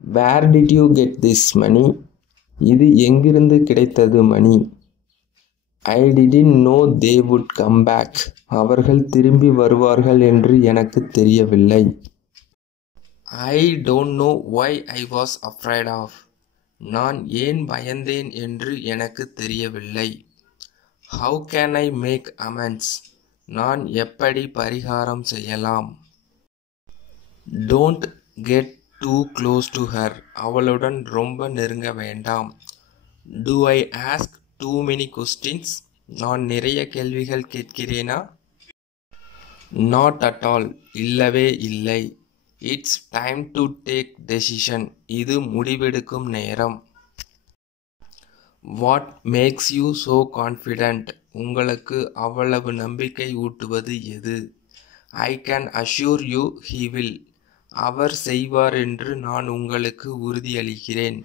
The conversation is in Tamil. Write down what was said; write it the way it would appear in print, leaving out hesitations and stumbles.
Where did you get this money? இது எங்கிருந்து கிடைத்தது மணி? I didn't know they would come back. அவர்கள் திரும்பி வருவார்கள் என்று எனக்கு தெரியவில்லை. I don't know why I was afraid of. நான் ஏன் பயந்தேன் என்று எனக்கு தெரியவில்லை. How can I make amends? நான் எப்படி பரிகாரம் செய்யலாம்? Don't get too close to her. அவளுடன் ரொம்ப நெருங்க வேண்டாம். Do I ask too many questions? நான் நிறைய கேள்விகள் கேட்கிறேனா? Not at all. இல்லவே இல்லை. It's time to take decision. இது முடிவெடுக்கும் நேரம். What makes you so confident? உங்களுக்கு அவ்வளவு நம்பிக்கை ஊட்டுவது எது? I can assure you he will. அவர் செய்வார் என்று நான் உங்களுக்கு உறுதியளிக்கிறேன்.